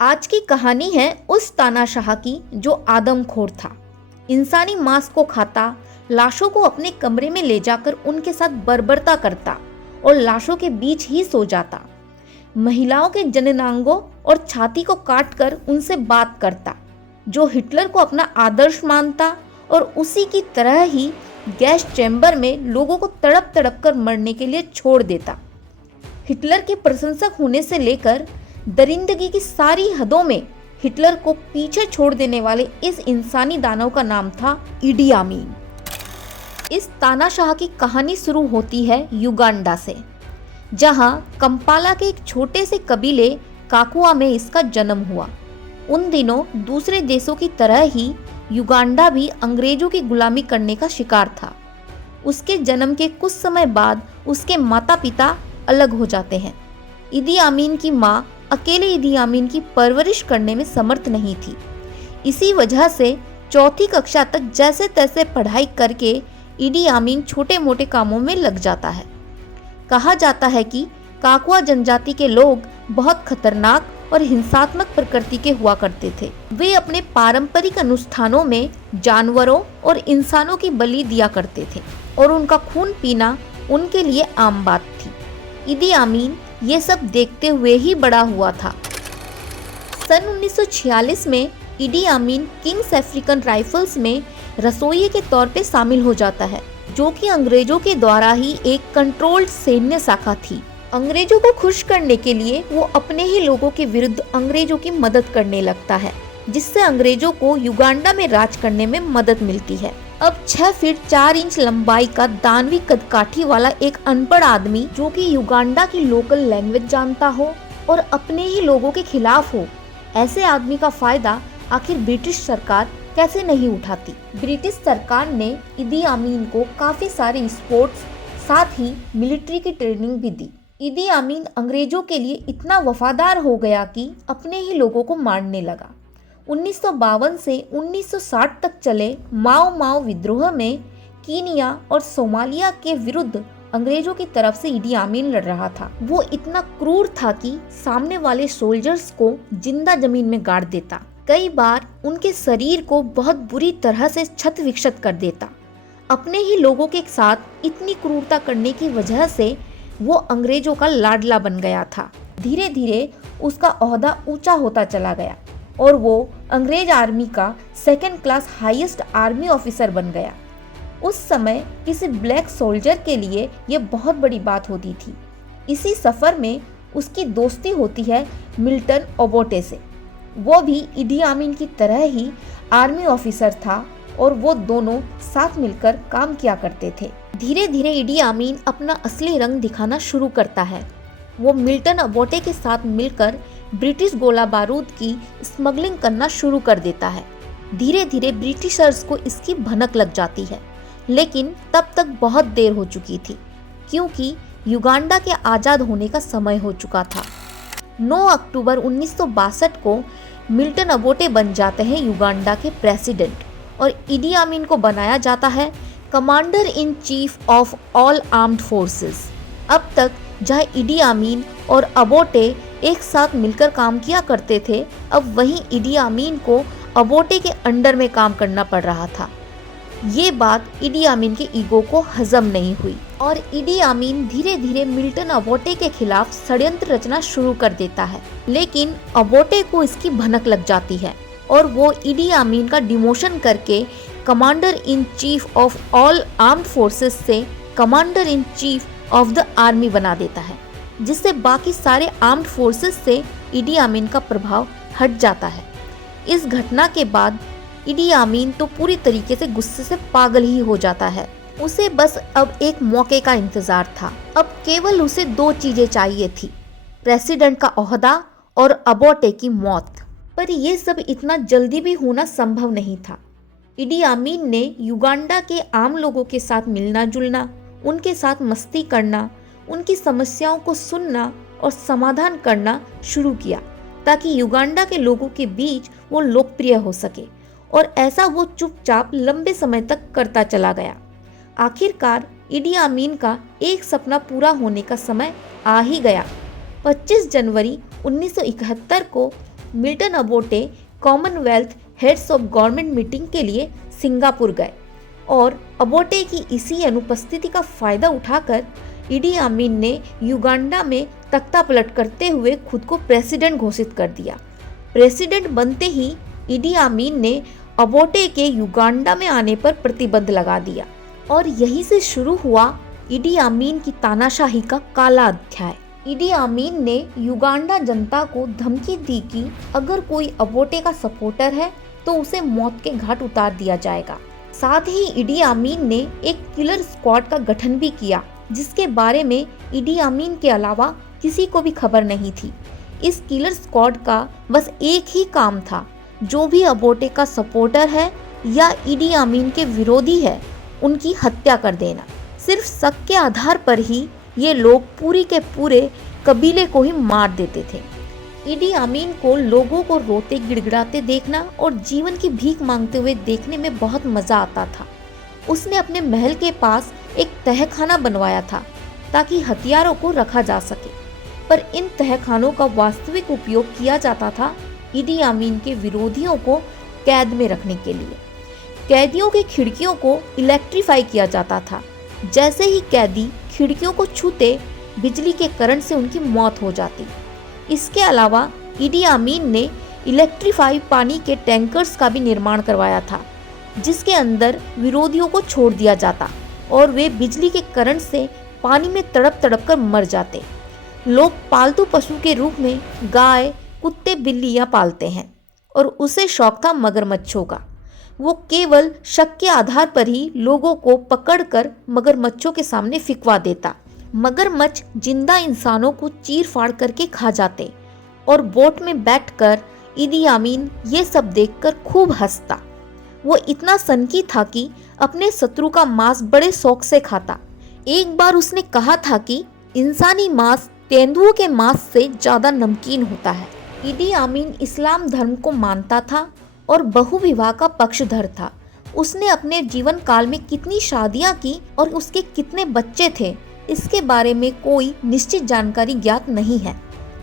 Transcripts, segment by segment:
आज की कहानी है उस तानाशाह की जो आदमखोर था, इंसानी मांस को खाता, लाशों को अपने कमरे में ले जाकर उनके साथ बर्बरता करता और लाशों के बीच ही सो जाता। महिलाओं के जननांगों और छाती को काटकर उनसे बात करता, जो हिटलर को अपना आदर्श मानता और उसी की तरह ही गैस चैम्बर में लोगों को तड़प तड़प कर मरने के लिए छोड़ देता। हिटलर के प्रशंसक होने से लेकर दरिंदगी की सारी हदों में हिटलर को पीछे छोड़ देने वाले इस इंसानी दानव का नाम था ईडी आमीन। इस तानाशाह की कहानी शुरू होती है युगांडा से, जहां कंपाला के एक छोटे से कबीले काकुआ में इसका जन्म हुआ। उन दिनों दूसरे देशों की तरह ही युगांडा भी अंग्रेजों की गुलामी करने का शिकार था। उसके जन्म के कुछ समय बाद उसके माता पिता अलग हो जाते हैं। ईदी आमीन की माँ अकेले ईदी आमीन की परवरिश करने में समर्थ नहीं थी। इसी वजह से चौथी कक्षा तक जैसे तैसे पढ़ाई करके ईदी आमीन छोटे मोटे कामों में लग जाता है। कहा जाता है कि काकुआ जनजाति के लोग बहुत खतरनाक और हिंसात्मक प्रकृति के हुआ करते थे। वे अपने पारंपरिक अनुष्ठानों में जानवरों और इंसानों की बलि दिया करते थे और उनका खून पीना उनके लिए आम बात थी। ईदी आमीन ये सब देखते हुए ही बड़ा हुआ था। सन 1946 में ईदी आमीन किंग्स अफ्रीकन राइफल्स में रसोइये के तौर पे शामिल हो जाता है, जो कि अंग्रेजों के द्वारा ही एक कंट्रोल्ड सैन्य शाखा थी। अंग्रेजों को खुश करने के लिए वो अपने ही लोगों के विरुद्ध अंग्रेजों की मदद करने लगता है, जिससे अंग्रेजों को युगांडा में राज करने में मदद मिलती है। अब 6 फीट 4 इंच लंबाई का दानवी कदकाठी वाला एक अनपढ़ आदमी, जो कि युगांडा की लोकल लैंग्वेज जानता हो और अपने ही लोगों के खिलाफ हो, ऐसे आदमी का फायदा आखिर ब्रिटिश सरकार कैसे नहीं उठाती। ब्रिटिश सरकार ने ईदी आमीन को काफी सारे स्पोर्ट्स साथ ही मिलिट्री की ट्रेनिंग भी दी। ईदी आमीन अंग्रेजों के लिए इतना वफादार हो गया कि अपने ही लोगों को मारने लगा। 1952 से 1960 तक चले माओ माओ विद्रोह में कीनिया और सोमालिया के विरुद्ध अंग्रेजों की तरफ से ईदी आमीन लड़ रहा था। वो इतना क्रूर था कि सामने वाले सोल्जर्स को जिंदा जमीन में गाड़ देता, कई बार उनके शरीर को बहुत बुरी तरह से क्षत विक्षत कर देता। अपने ही लोगों के साथ इतनी क्रूरता करने की वजह से वो अंग्रेजों का लाडला बन गया था। धीरे धीरे उसका ओहदा ऊंचा होता चला गया और वो अंग्रेज आर्मी का 2nd class highest army officer बन गया। उस समय किसी ब्लैक सोल्जर के लिए ये बहुत बड़ी बात होती थी। इसी सफर में उसकी दोस्ती होती है मिल्टन ओबोटे से। वो भी ईदी आमीन की तरह ही आर्मी ऑफिसर था और वो दोनों साथ मिलकर काम किया करते थे। धीरे धीरे ईदी आमीन अपना असली रंग दिखाना शुरू करता है। वो मिल्टन ओबोटे के साथ मिलकर ब्रिटिश गोला बारूद की स्मगलिंग करना शुरू कर देता है। धीरे धीरे ब्रिटिशर्स को इसकी भनक लग जाती है, लेकिन तब तक बहुत देर हो चुकी थी, क्योंकि युगांडा के आज़ाद होने का समय हो चुका था। 9 अक्टूबर 1962 को मिल्टन ओबोटे बन जाते हैं युगांडा के प्रेसिडेंट और ईदी आमीन को बनाया जाता है commander in chief of all armed forces. अब तक जहाँ ईदी आमीन और ओबोटे एक साथ मिलकर काम किया करते थे, अब वहीं ईदी आमीन को ओबोटे के अंडर में काम करना पड़ रहा था। ये बात ईदी आमीन के ईगो को हजम नहीं हुई और ईदी आमीन धीरे धीरे मिल्टन ओबोटे के खिलाफ षड्यंत्र रचना शुरू कर देता है, लेकिन ओबोटे को इसकी भनक लग जाती है और वो ईदी आमीन का डिमोशन करके commander in chief of all armed forces से commander in chief of the army बना देता है, जिससे बाकी सारे आर्म्ड फोर्सेस से ईदी आमीन का प्रभाव हट जाता है। इस घटना के बाद ईदी आमीन तो पूरी तरीके से गुस्से से पागल ही हो जाता है। उसे बस अब एक मौके का इंतजार था। अब केवल उसे 2 चीजें चाहिए थी, प्रेसिडेंट का ओहदा और ओबोटे की मौत। पर यह सब इतना जल्दी भी होना संभव नहीं था। ईदी आमीन ने युगांडा के आम लोगों के साथ मिलना जुलना, उनके साथ मस्ती करना, उनकी समस्याओं को सुनना और समाधान करना शुरू किया, ताकि युगांडा के लोगों के बीच वो लोकप्रिय हो सके, और ऐसा वो चुपचाप लंबे समय तक करता चला गया। आखिरकार ईदी आमीन का एक सपना पूरा होने का समय आ ही गया। 25 जनवरी 1971 को Milton Obote Commonwealth heads of government meeting के लिए सिंगापुर गए और अबोटे की इसी अनुपस्थिति का फायदा उठाकर इडी आमीन ने युगांडा में तख्ता पलट करते हुए खुद को प्रेसिडेंट घोषित कर दिया। प्रेसिडेंट बनते ही इडी आमीन ने अबोटे के युगांडा में आने पर प्रतिबंध लगा दिया और यहीं से शुरू हुआ इडी आमीन की तानाशाही का काला अध्याय। इडी आमीन ने युगांडा जनता को धमकी दी कि अगर कोई अबोटे का सपोर्टर है तो उसे मौत के घाट उतार दिया जाएगा। साथ ही इडी आमीन ने एक किलर स्क्वाड का गठन भी किया जिसके बारे में इडी आमीन के अलावा किसी को भी खबर नहीं थी। इस किलर स्क्वाड का बस एक ही काम था, जो भी अबोटे का सपोर्टर है या इडी आमीन के विरोधी है उनकी हत्या कर देना। सिर्फ शक के आधार पर ही ये लोग पूरी के पूरे कबीले को ही मार देते थे। इडी आमीन को लोगों को रोते गिड़गिड़ाते देखना और जीवन की भीख मांगते हुए देखने में बहुत मजा आता था। उसने अपने महल के पास एक तहखाना बनवाया था ताकि हथियारों को रखा जा सके, पर इन तहखानों का वास्तविक उपयोग किया जाता था इडी आमीन के विरोधियों को कैद में रखने के लिए। कैदियों की खिड़कियों को इलेक्ट्रीफाई किया जाता था। जैसे ही कैदी खिड़कियों को छूते बिजली के करंट से उनकी मौत हो जाती। इसके अलावा इडी आमीन ने इलेक्ट्रीफाई पानी के टैंकर्स का भी निर्माण करवाया था जिसके अंदर विरोधियों को छोड़ दिया जाता और वे बिजली के करंट से पानी में तड़प तड़प कर मर जाते। लोग पालतू पशु के रूप में गाय, कुत्ते, बिल्लियां पालते हैं और उसे शौक था मगरमच्छों का। वो केवल शक के आधार पर ही लोगों को पकड़कर मगरमच्छों के सामने फिकवा देता। मगरमच्छ जिंदा इंसानों को चीर फाड़ करके खा जाते और बोट में बैठकर इदी आमीन ये सब देखकर खूब हंसता। वो इतना सनकी था कि अपने शत्रु का मांस बड़े शौक से खाता। एक बार उसने कहा था कि इंसानी मांस तेंदुओं के मांस से ज्यादा नमकीन होता है। इडी आमीन इस्लाम धर्म को मानता था और बहुविवाह का पक्षधर था। उसने अपने जीवन काल में कितनी शादियां की और उसके कितने बच्चे थे इसके बारे में कोई निश्चित जानकारी ज्ञात नहीं है,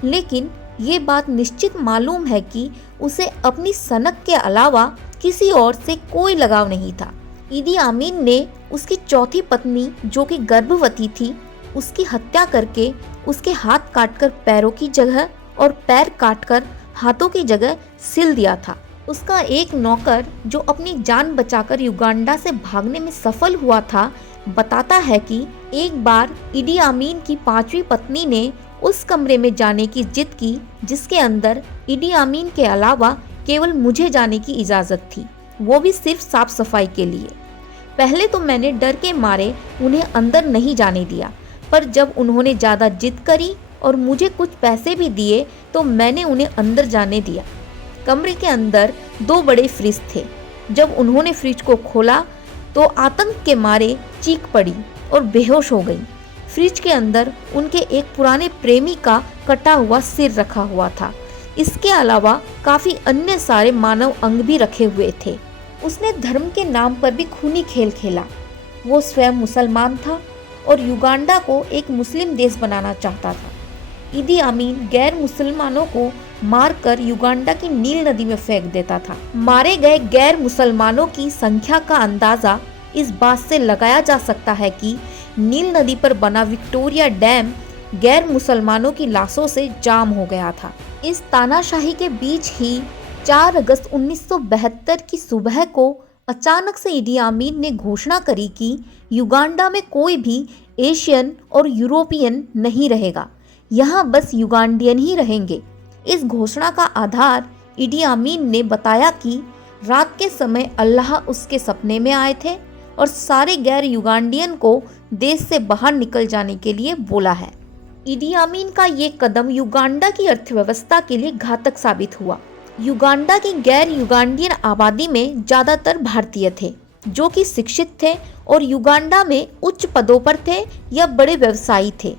लेकिन ये बात निश्चित मालूम है कि उसे अपनी सनक के अलावा किसी और से कोई लगाव नहीं था। इदी आमीन ने उसकी चौथी पत्नी जो कि गर्भवती थी उसकी हत्या करके उसके हाथ काटकर पैरों की जगह और पैर काटकर हाथों की जगह सिल दिया था। उसका एक नौकर जो अपनी जान बचाकर युगांडा से भागने में सफल हुआ था बताता है कि एक बार इडी आमीन की पांचवी पत्नी ने उस कमरे में जाने की जिद की जिसके अंदर इडी आमीन के अलावा केवल मुझे जाने की इजाज़त थी, वो भी सिर्फ साफ सफाई के लिए। पहले तो मैंने डर के मारे उन्हें अंदर नहीं जाने दिया, पर जब उन्होंने ज़्यादा जिद करी और मुझे कुछ पैसे भी दिए तो मैंने उन्हें अंदर जाने दिया। कमरे के अंदर 2 बड़े फ्रिज थे। जब उन्होंने फ्रिज को खोला तो आतंक के मारे चीख पड़ी और बेहोश हो गई। फ्रिज के अंदर उनके एक पुराने प्रेमी का कटा हुआ सिर रखा हुआ था। इसके अलावा काफ़ी अन्य सारे मानव अंग भी रखे हुए थे। उसने धर्म के नाम पर भी खूनी खेल खेला। वो स्वयं मुसलमान था और युगांडा को एक मुस्लिम देश बनाना चाहता था। इदी आमीन गैर मुसलमानों को मारकर युगांडा की नील नदी में फेंक देता था। मारे गए गैर मुसलमानों की संख्या का अंदाजा इस बात से लगाया जा सकता है कि नील नदी पर बना विक्टोरिया डैम गैर मुसलमानों की लाशों से जाम हो गया था। इस तानाशाही के बीच ही 4 अगस्त 1972 की सुबह को अचानक से इडी आमीन ने घोषणा करी कि युगांडा में कोई भी एशियन और यूरोपियन नहीं रहेगा, यहाँ बस युगांडियन ही रहेंगे। इस घोषणा का आधार इडी आमीन ने बताया कि रात के समय अल्लाह उसके सपने में आए थे और सारे गैर युगांडियन को देश से बाहर निकल जाने के लिए बोला है। इडी आमीन का ये कदम युगांडा की अर्थव्यवस्था के लिए घातक साबित हुआ। युगांडा की गैर युगांडियन आबादी में ज़्यादातर भारतीय थे जो कि शिक्षित थे और युगांडा में उच्च पदों पर थे या बड़े व्यवसायी थे।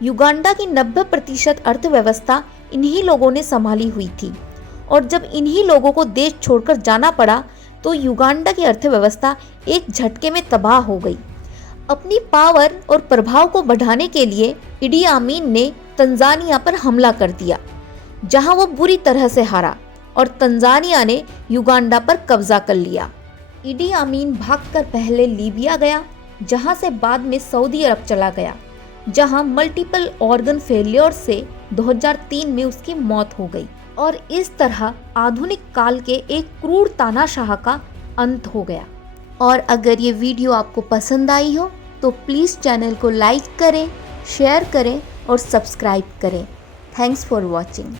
युगांडा की 90% अर्थव्यवस्था इन्हीं लोगों ने संभाली हुई थी और जब इन्हीं लोगों को देश छोड़कर जाना पड़ा तो युगांडा की अर्थव्यवस्था एक झटके में तबाह हो गई। अपनी पावर और प्रभाव को बढ़ाने के लिए इडी आमीन ने तंजानिया पर हमला कर दिया। जहां वो बुरी तरह से हारा और तंजानिया ने युगांडा पर कब्जा कर लिया। इडी अमीन भागकर पहले लीबिया गया, जहां से बाद में सऊदी अरब चला गया, जहां मल्टीपल ऑर्गन फेलियर से 2003 में उसकी मौत हो गई और इस तरह आधुनिक काल के एक क्रूर तानाशाह का अंत हो गया। और अगर ये वीडियो आपको पसंद आई हो तो प्लीज़ चैनल को लाइक करें, शेयर करें और सब्सक्राइब करें। Thanks for watching.